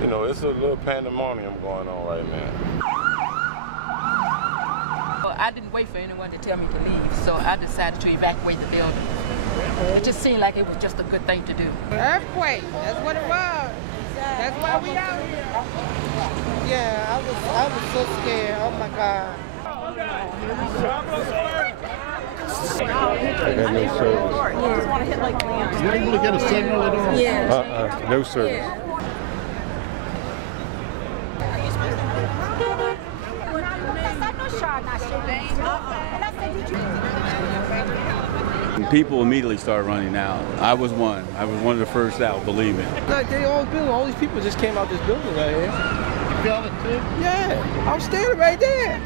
You know, it's a little pandemonium going on right now. Well, I didn't wait for anyone to tell me to leave, so I decided to evacuate the building. It just seemed like it was just a good thing to do. Earthquake, that's what it was. That's why we out here. Yeah, I was so scared. Oh my God. I got no service. You just want to hit like Leon. You're able to get a signal at all? Yeah. No service. Yeah. People immediately started running out. I was one. I was one of the first out, believe me. Like they all building, all these people just came out this building right here. You felt it too? Yeah, I was standing right there.